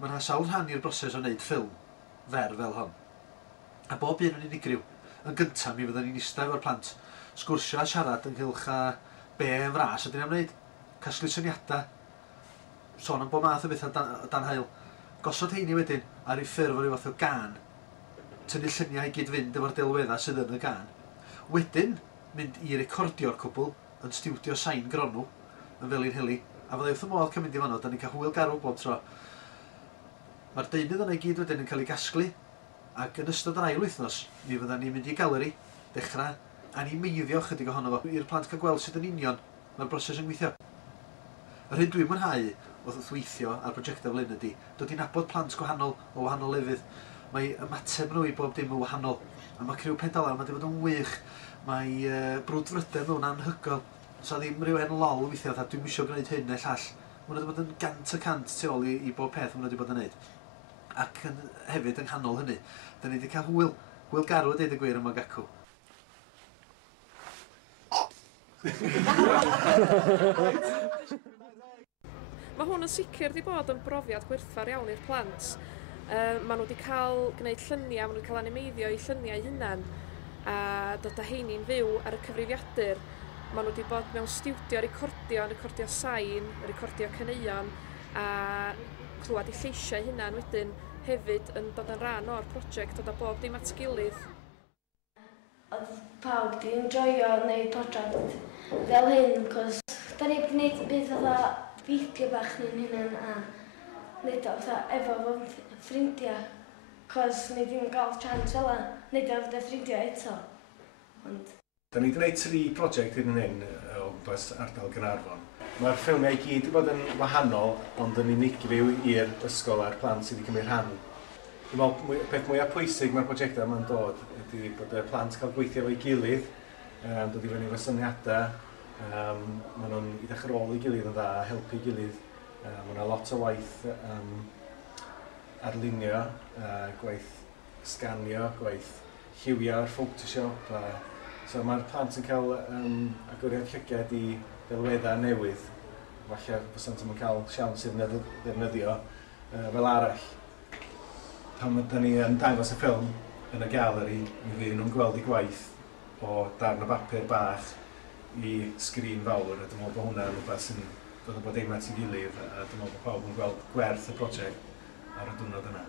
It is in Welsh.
mae yna sawl rhan i'r broses o wneud ffilm fer fel hon. A bob un yn unigryw. Yn gyntaf, mi fyddwn ni'n eistedd efo'r plant, sgwrsio a siarad ynghylch a be yn fras ydyn ni'n wneud. Casglu syniadau, sôn am bob math o bethau dan hael. Gosod heini wedyn ar ei ffurf o ryw fath o gân. Tynnu lluniau i gyd fynd efo'r delweddau sydd yn y gân. Wedyn, mynd i recordio'r cwbl yn stiwdio sain gronw yn Felin Heli. A fydda wrth y modd cael mynd i fanno, da ni'n cael hwyl garw bob tro. Mae'r deunydd yna i gyd wedyn yn cael ei gasglu, ac yn ystod yr ail wythnos, mi fydda ni'n mynd i galeri, dechrau animeiddio chydig ohono fo, i'r plant cael gweld sut yn union mae'r broses yn gweithio. Yr hyn dwi'n mwynhau wrth weithio ar brosiectau fel hyn ydy, dod i nabod plant gwahanol o wahanol lefydd. Mae ymateb nhw i bob dim yn wahanol, a mae criw pedalan mae wedi bod yn wych, mae brwdfrydau nhw'n anhygoel. So ddim rhywun lol weithio, dwi'n mysio gwneud hyn neu llall. Mae wedi bod yn 100% tu ôl i bob peth mae wedi bod yn gwneud. Ac hefyd yng nghanol hynny, da ni wedi cael hwyl garw a deud y gwir yma gacw. Mae hwn yn sicr wedi bod yn brofiad gwerthfawr iawn i'r plant. Maen nhw wedi cael gwneud lluniau, maen nhw wedi cael animeiddio i lluniau hunan a dod â heini'n fyw ar y cyfrifiadur. Maen nhw wedi bod mewn stiwdio recordio sain, recordio caneuon a clywed eu lleisiau hunan wedyn hefyd yn dod yn rhan o'r prosiect dod â bob dim at gilydd. Oedd pawb wedi enjoyo wneud prosiect fel hyn, cos da ni wedi gwneud beth fatha fideo bach ni'n hunan a wneud o fatha efo fy ffrindiau, cos ni ddim yn cael chance fel yna, wneud o efo ffrindiau eto. Da ni wedi gwneud 3 prosiect hyn o gwmpas ardal Gaernarfon. Mae'r ffilmiau i gyd wedi bod yn wahanol, ond yn unigryw i'r ysgol a'r plant sydd wedi cymryd rhan. Dwi'n meddwl, peth mwyaf pwysig mae'r prosiectau yma'n dod ydy bod y plant cael gweithio efo'i gilydd, dod i fyny efo syniadau, maen nhw'n edrych ar ôl ei gilydd yn dda, helpu gilydd. Mae yna lot o waith arlunio, gwaith sganio, gwaith lliwio ar Photoshop. So mae'r plant yn cael agoriad llygad i delweddau newydd. Falle fysa'n nhw'n cael siawns i ddefnyddio fel arall. Pan da ni yn dangos y ffilm yn y galeri, mi fydd nhw'n gweld eu gwaith o darn o bapur bach i sgrin fawr. A dwi'n meddwl bod hwnna'n rhywbeth sy'n dod o bod eimat i gilydd, a dwi'n meddwl bod pawb yn gweld gwerth y prosiect ar y diwrnod yna.